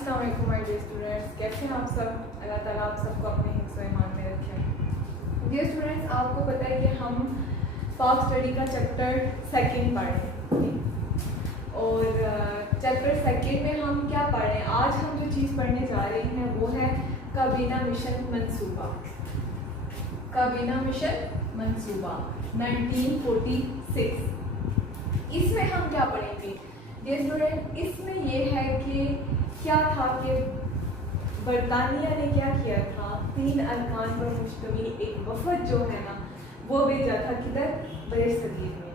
السلام علیکم my dear students, کیسے ہیں آپ سب؟ اللہ تعالیٰ آپ سب کو اپنے حفظ و ایمان میں رکھیں۔ ڈیئر اسٹوڈنٹس، آپ کو پتہ ہے کہ ہم پاک اسٹڈی کا چیپٹر 2 پڑھ رہے ہیں اور چیپٹر 2 میں ہم کیا پڑھ رہے ہیں؟ آج ہم جو چیز پڑھنے جا رہے ہیں وہ ہے کابینہ مشن منصوبہ۔ کابینہ مشن منصوبہ 1946۔ اس میں ہم کیا پڑھیں گے ڈیئر اسٹوڈنٹ؟ اس میں یہ ہے کہ کیا تھا کہ برطانیہ نے کیا کیا تھا، 3 ارکان پر مشتمل ایک وفد جو ہے نا وہ بھیجا تھا کدھر؟ بر صغیر میں۔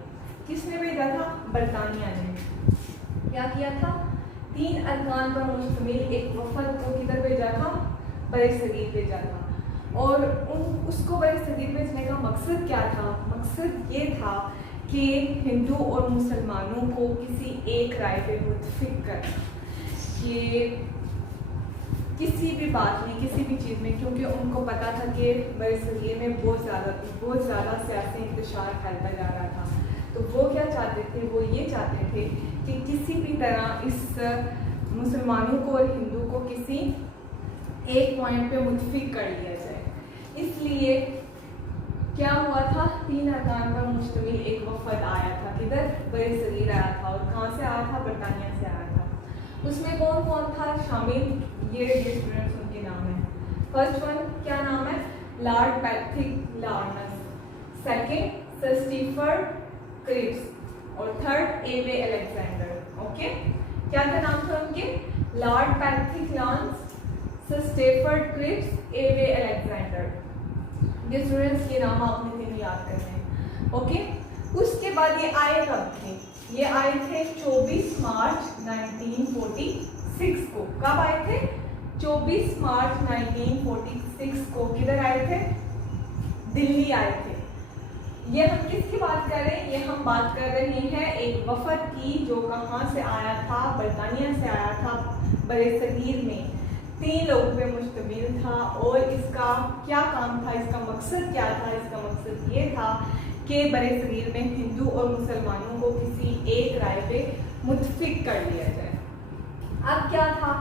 کس نے بھیجا تھا؟ برطانیہ نے۔ کیا کیا تھا؟ 3 ارکان پر مشتمل ایک وفد کو کدھر بھیجا تھا؟ بر صغیر بھیجا تھا۔ اور اس کو بر صغیر بھیجنے کا مقصد کیا تھا؟ مقصد یہ تھا کہ ہندو اور مسلمانوں کو کسی ایک رائے پہ متفق کرنا کہ کسی بھی بات میں، کسی بھی چیز میں، کیونکہ ان کو پتا تھا کہ بر صغیر میں بہت زیادہ سیاسی انتشار پھیلتا جا رہا تھا، تو وہ کیا چاہتے تھے؟ وہ یہ چاہتے تھے کہ کسی بھی طرح اس مسلمانوں کو اور ہندو کو کسی ایک پوائنٹ پہ متفق کر لیا جائے۔ اس لیے کیا ہوا تھا؟ 3 ارکان پر مشتمل ایک وفد آیا تھا، کدھر؟ بر صغیر آیا تھا۔ اور کہاں سے آیا تھا؟ برطانیہ سے آیا تھا۔ اس میں کون کون تھا شامل؟ یہ اسٹوڈنٹس ان کے نام ہیں۔ فرسٹ ون کیا نام ہے؟ لارڈ پیٹرک لارنس، سیکنڈ سر اسٹیفرڈ کرپس، اور third A way Alexander. Okay, کیا کیا نام تھا ان کے؟ لارڈ پیٹرک لارنس، سر اسٹیفرڈ کرپس، اے وے الیگزینڈر۔ یہ اسٹوڈنٹس یہ نام آپ نے بھی یاد کرنے ہیں۔ اوکے، اس کے بعد یہ آئے کب تھے؟ یہ آئے تھے 24 مارچ 1946 کو۔ کب آئے تھے؟ 24 مارچ 1946 کو۔ کدھر آئے تھے؟ دلی آئے تھے۔ یہ ہم کس کی بات کر رہے ہیں؟ یہ ہم بات کر رہے ہیں ایک وفد کی جو کہاں سے آیا تھا؟ برطانیہ سے آیا تھا بر صغیر میں، 3 لوگوں پہ مشتمل تھا۔ اور اس کا کیا کام تھا؟ اس کا مقصد کیا تھا؟ اس کا مقصد یہ تھا کہ بر صغیر میں ہندو اور مسلمانوں کو کسی ایک رائے پہ متفق کر لیا جائے۔ اب کیا تھا؟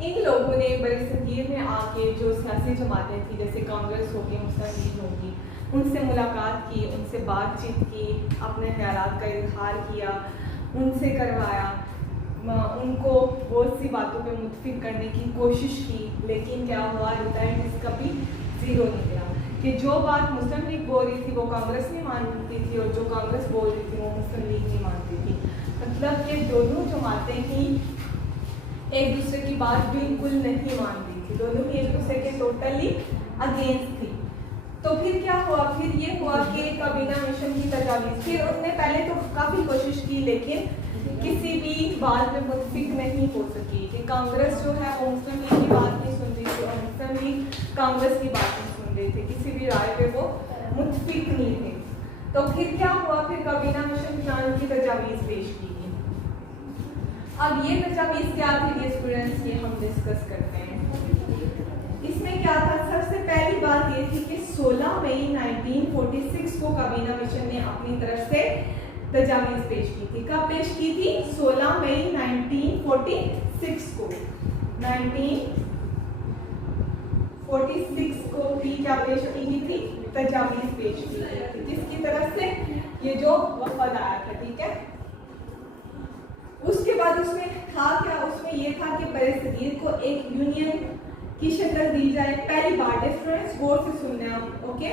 ان لوگوں نے بر صغیر میں آ کے جو سیاسی جماعتیں تھیں، جیسے کانگریس ہوگی، مسلم لیگ ہوگی، ان سے ملاقات کی، ان سے بات چیت کی، اپنے خیالات کا اظہار کیا، ان سے کروایا، ان کو بہت سی باتوں پہ متفق کرنے کی کوشش کی، لیکن کیا ہوا؟ ریزلٹ اس کا بھی 0 نکلا کہ جو بات مسلم لیگ بول رہی تھی وہ کانگریس نہیں مانتی تھی، اور جو کانگریس بول رہی تھی وہ مسلم لیگ نہیں مانتی تھی۔ مطلب کہ دونوں جماعتیں ہی ایک دوسرے کی بات بالکل نہیں مانتی تھی، دونوں ہی ایک دوسرے کے ٹوٹلی اگینسٹ تھی۔ تو پھر کیا ہوا؟ پھر یہ ہوا کہ کابینہ مشن کی تجاویز، پھر انہوں نے پہلے تو کافی کوشش کی لیکن کسی بھی بات پہ متفق نہیں ہو سکی کہ کانگریس جو ہے وہ مسلم لیگ کی بات نہیں سن رہی تھی اور مسلم لیگ کانگریس کی بات نہیں سن رہے تھے، کسی بھی رائے پہ وہ متفق نہیں تھے۔ تو پھر کیا ہوا؟ پھر کابینہ مشن پلان کی تجاویز پیش کی گئی۔ اب یہ تجاویز کیا تھی اسٹوڈنٹس؟ یہ ہم ڈسکس کرتے ہیں۔ اس میں کیا تھا؟ سب سے پہلی بات یہ تھی کہ 16 مئی 1946 کو کابینہ مشن نے اپنی طرف سے تجاویز پیش کی تھی۔ کب پیش کی تھی؟ 16 مئی 1946 کو۔ 1946 کو بھی کیا پیش کی تھی؟ تجاویز پیش کی تھی۔ کس کی طرف سے؟ یہ جو وفد آیا تھا، ٹھیک ہے۔ اس کے بعد اس میں تھا کیا؟ اس میں یہ تھا کہ بر صغیر کو ایک یونین کی شکل دی جائے۔ پہلی بار اسٹوڈنٹس غور سے سننا، اوکے؟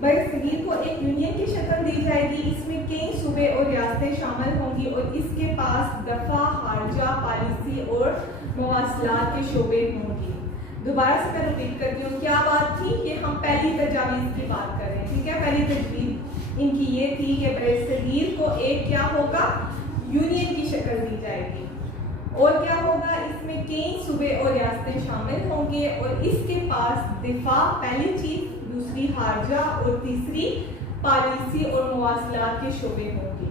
بر صغیر کو ایک یونین کی شکل دی جائے گی، اس میں کئی صوبے اور ریاستیں شامل ہوں گی اور اس کے پاس دفاع، خارجہ پالیسی اور مواصلات کے شعبے ہوں گی۔ دوبارہ سے میں ریپیٹ کرتی ہوں، کیا بات تھی؟ یہ ہم پہلی تجاویز کی بات کر رہے ہیں، ٹھیک ہے۔ پہلی تجویز ان کی یہ تھی کہ بر صغیر کو ایک کیا ہوگا؟ یونین کی شکل دی جائے گی، اور کیا ہوگا؟ اس میں کئی صوبے اور ریاستیں شامل ہوں گے اور اس کے پاس دفاع پہلی چیز، دوسری خارجہ اور تیسری پالیسی اور مواصلات کے شعبے ہوں گے۔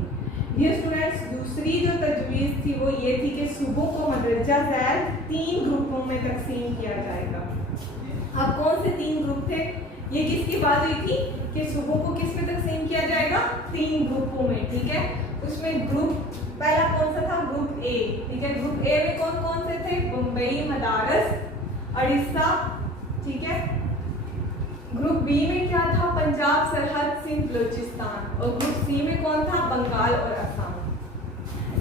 یہ اسٹوڈنٹس دوسری جو تجویز تھی وہ یہ تھی کہ صوبوں کو مندرجہ ذیل 3 گروپوں میں تقسیم کیا جائے گا۔ اب کون سے 3 گروپ تھے؟ یہ کس کی بات ہوئی تھی کہ صوبوں کو کس میں تقسیم کیا جائے گا؟ 3 گروپوں میں، ٹھیک ہے۔ اس میں گروپ پہلا کون سا تھا؟ گروپ اے، ٹھیک ہے۔ گروپ اے میں کون کون سے تھے؟ بمبئی، مدارس، اڑیسہ، ٹھیک ہے. گروپ بی میں کیا تھا؟ پنجاب، سرحد، سندھ، بلوچستان. اور گروپ سی میں کون تھا؟ بنگال اور آسام.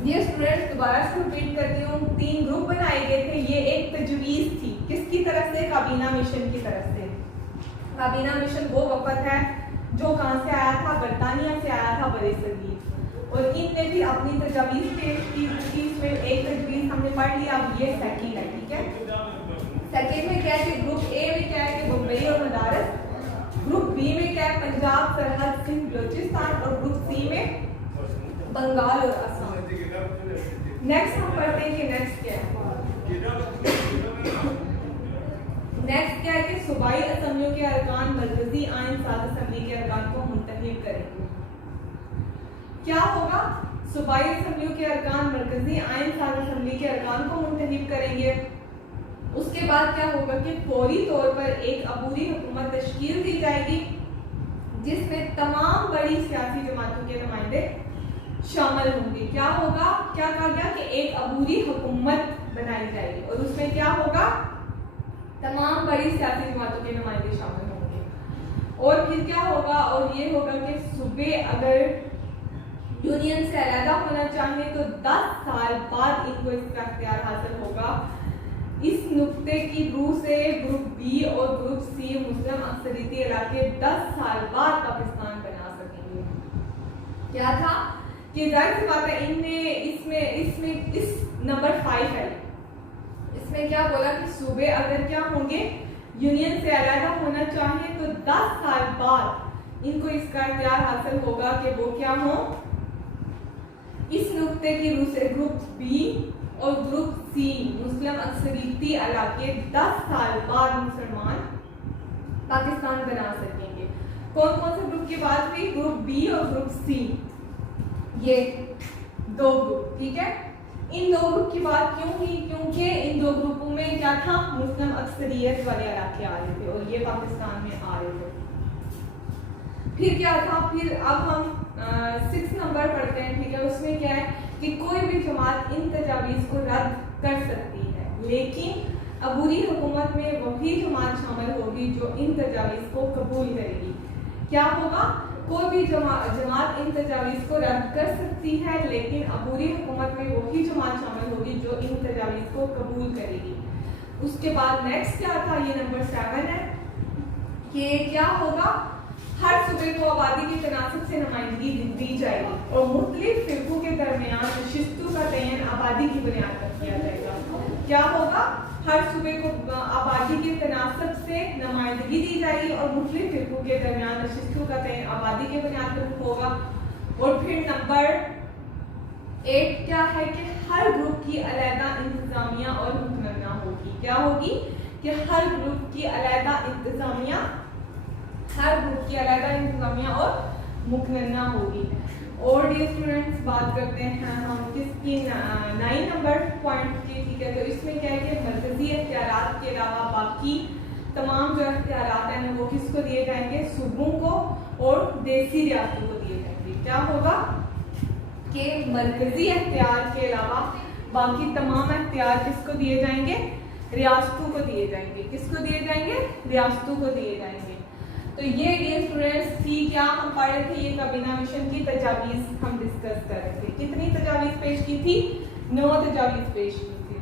یہ اسٹوڈینٹس دوبارہ سے ریپیٹ کرتی ہوں، 3 گروپ بنائے گئے تھے. یہ ایک تجویز تھی کس کی طرف سے؟ کابینہ مشن کی طرف سے. کابینہ مشن وہ وفد ہے جو کہاں سے آیا تھا؟ برطانیہ سے آیا تھا، برصغیر. اور ان نے بھی اپنی تجاویز پیش کی. اس میں ایک تجویز ہم نے پڑھ لیا، اب یہ سیکنڈ ہے. ٹھیک ہے، سیکنڈ میں کیا ہے کہ گروپ اے میں کیا ہے کہ بمبئی اور مدارس. گروپ بی میں کیا ہے؟ پنجاب، سرحد، سندھ، بلوچستان. اور گروپ سی میں بنگال اور آسام. نیکسٹ ہم پڑھتے ہیں کہ نیکسٹ کیا ہے. نیکسٹ کیا ہے کہ صوبائی اسمبلیوں کے ارکان مرکزی آئین ساز اسمبلی کے ارکان کو منتخب کریں گے. کیا ہوگا؟ صوبائی اسمبلیوں کے ارکان مرکزی آئین ساز اسمبلی کے ارکان کو منتخب کریں گے. اس کے بعد کیا ہوگا کہ فوری طور پر ایک عبوری حکومت تشکیل دی جائے گی جس میں تمام بڑی سیاسی جماعتوں کے نمائندے شامل ہوں گے. کیا ہوگا؟ کیا کہا گیا کہ ایک عبوری حکومت بنائی جائے گی اور اس میں کیا ہوگا؟ تمام بڑی سیاسی جماعتوں کے نمائندے شامل ہوں گے. اور پھر کیا ہوگا؟ اور یہ ہوگا کہ صوبے اگر یونین سے علیحدہ ہونا چاہیں تو 10 سال بعد ان کو اس کا اختیار حاصل ہوگا. اس نقطے کی روح سے گروپ بی اور گروپ سی مسلم اکثریتی علاقے 10 سال بعد پاکستان بنا سکیں گے. کیا تھا کہ ظاہر سی بات ہے ان نے اس نمبر 5 ہے، اس میں کیا بولا کہ صوبے اگر کیا ہوں گے یونین سے علیحدہ ہونا چاہیں تو 10 سال بعد ان کو اس کا اختیار حاصل ہوگا کہ وہ کیا ہوں. اس نقطے کی روح سے گروپ بی اور گروپ سی مسلم اکثریتی علاقے 10 سال بعد مسلمان پاکستان بنا سکیں گے. کون کون سے گروپ کی بات ہوئی؟ گروپ بی اور گروپ سی، یہ 2 گروپ. ٹھیک ہے، ان 2 گروپ کی بات کیوں ہوئی؟ کیونکہ ان 2 گروپوں میں کیا تھا؟ مسلم اکثریت والے علاقے آ رہے تھے اور یہ پاکستان میں آ رہے تھے. پھر کیا تھا؟ پھر اب ہم 6 نمبر پڑھتے ہیں. ٹھیک ہے، اس میں کیا ہے کہ کوئی بھی جماعت ان تجاویز کو رد کر سکتی ہے لیکن عبوری حکومت میں وہی جماعت شامل ہوگی جو ان تجاویز کو قبول کرے گی. کیا ہوگا؟ کوئی بھی جماعت ان تجاویز کو رد کر سکتی ہے لیکن عبوری حکومت میں وہی جماعت شامل ہوگی جو ان تجاویز کو قبول کرے گی. اس کے بعد نیکسٹ کیا تھا؟ یہ نمبر 7 ہے کہ کیا ہوگا؟ ہر صوبے کو آبادی کی تناسب سے نمائندگی دی جائے گی اور مختلف فرقوں کے درمیان نشستوں کا تعین آبادی کی بنیاد پر کیا جائے گا. کیا ہوگا؟ ہر صوبے کو آبادی کے تناسب سے نمائندگی دی جائے گی اور مختلف فرقوں کے درمیان نشستوں کا تعین آبادی کے بنیاد پر ہوگا. اور پھر نمبر 8 کیا ہے کہ ہر گروپ کی علیحدہ انتظامیہ اور مقننہ ہوگی. کیا ہوگی؟ کہ ہر گروپ کی علیحدہ انتظامیہ اور مقننہ ہوگی. اور یہ اسٹوڈنٹس بات کرتے ہیں ہم کس کی 9 نمبر پوائنٹ کی. ٹھیک ہے، تو اس میں کیا ہے کہ مرکزی اختیارات کے علاوہ باقی تمام جو اختیارات ہیں وہ کس کو دیے جائیں گے؟ صوبوں کو اور دیسی ریاستوں کو دیے جائیں گے. کیا ہوگا کہ مرکزی اختیار کے علاوہ باقی تمام اختیار کس کو دیے جائیں گے؟ ریاستوں کو دیے جائیں گے. کس کو دیے جائیں گے؟ ریاستوں کو دیے جائیں گے. تو یہ اسٹوڈنٹس تھی کیا ہم پڑھ رہے تھے؟ یہ کابینہ مشن کی تجاویز ہم ڈسکس کر رہے تھے. کتنی تجاویز پیش کی تھی؟ 9 تجاویز پیش کی تھی.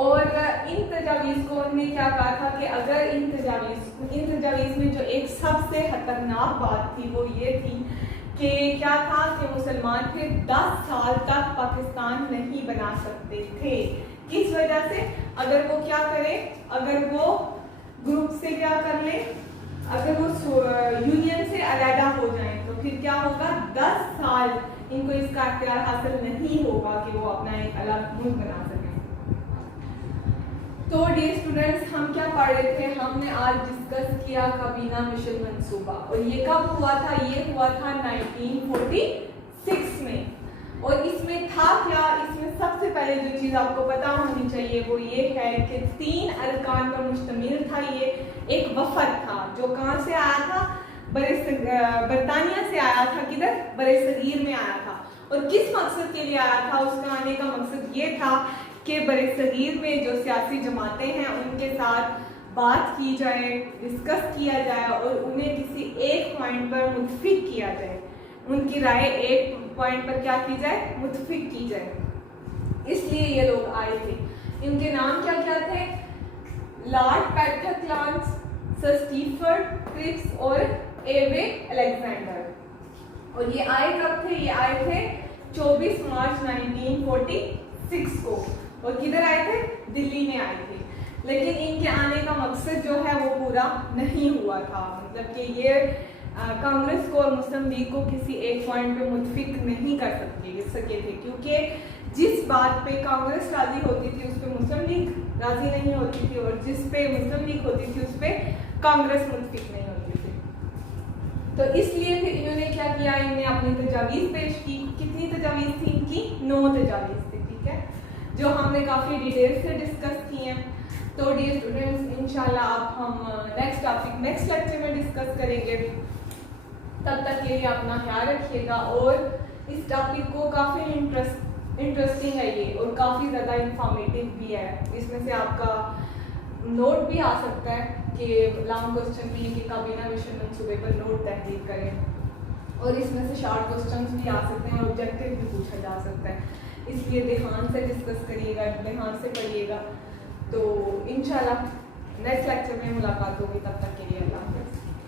اور ان تجاویز کو انہوں نے کیا کہا تھا کہ اگر ان تجاویز میں جو ایک سب سے خطرناک بات تھی وہ یہ تھی کہ کیا تھا کہ مسلمان پھر 10 سال تک پاکستان نہیں بنا سکتے تھے. کس وجہ سے؟ اگر وہ کیا کرے، اگر وہ گروپ سے کیا کر لیں، اگر وہ یونین سے علیحدہ ہو جائیں تو پھر کیا ہوگا؟ 10 سال ان کو اس کا اختیار حاصل نہیں ہوگا کہ وہ اپنا ایک الگ ملک بنا سکیں. تو ڈیئر اسٹوڈنٹس ہم کیا پڑھ رہے تھے؟ ہم نے آج ڈسکس کیا کابینہ مشن منصوبہ. اور یہ کب ہوا تھا؟ یہ ہوا تھا 1946 میں. اور اس میں تھا کیا؟ اس میں سب سے پہلے جو چیز آپ کو پتا ہونی چاہیے وہ یہ ہے کہ 3 ارکان پر مشتمل تھا. یہ ایک وفد تھا جو کہاں سے آیا تھا؟ برطانیہ سے آیا تھا. کدھر؟ برصغیر میں آیا تھا. اور کس مقصد کے لیے آیا تھا؟ اس کا آنے کا مقصد یہ تھا کہ برصغیر میں جو سیاسی جماعتیں ہیں ان کے ساتھ بات کی جائے، ڈسکس کیا جائے اور انہیں کسی ایک پوائنٹ پر متفق کیا جائے، ان کی رائے ایک پوائنٹ پر کیا کی جائے، متفق کی جائے. اس لیے یہ لوگ آئے تھے. ان کے نام کیا کیا تھے؟ لارڈ پیٹرکلانس، سر اسٹیفرڈ کرپس اور ایوے الیگزینڈر. اور یہ آئے کب تھے؟ یہ آئے تھے 24 مارچ 1946 کو. اور کدھر آئے تھے؟ دلی میں آئے تھے. لیکن ان کے آنے کا مقصد جو ہے وہ پورا نہیں ہوا تھا. مطلب کہ یہ کانگریس کو اور مسلم لیگ کو کسی ایک پوائنٹ پہ متفق نہیں کر سکے تھے، کیونکہ جس بات پہ کانگریس راضی ہوتی تھی اس پہ مسلم لیگ راضی نہیں ہوتی تھی، اور جس پہ مسلم لیگ ہوتی تھی اس پہ کانگریس متفق نہیں ہوتی تھی. تو اس لیے پھر انہوں نے کیا کیا، انہوں نے اپنی تجاویز پیش کی. کتنی تجاویز تھی ان کی؟ 9 تجاویز تھی. ٹھیک ہے، جو ہم نے کافی ڈیٹیل سے ڈسکس کی ہیں. تو ڈیئر اسٹوڈینٹس، انشاءاللہ اب ہم نیکسٹ ٹاپک نیکسٹ لیکچر میں ڈسکس کریں گے. تب تک کے لیے اپنا خیال رکھیے گا. اور اس ٹاپک کو کافی انٹرسٹنگ ہے یہ، اور کافی زیادہ انفارمیٹیو بھی ہے. اس میں سے آپ کا نوٹ بھی آ سکتا ہے کہ لانگ کوسچن بھی کہ کابینہ مشن منصوبے پر نوٹ تحریر کریں، اور اس میں سے شارٹ کوسچنس بھی آ سکتے ہیں اور آبجیکٹیو بھی پوچھا جا سکتا ہے. اس لیے دھیان سے ڈسکس کریے گا، دھیان سے پڑھیے گا. تو انشاءاللہ نیکسٹ لیکچر میں ملاقات ہوگی. تب تک کے لیے اللہ حافظ.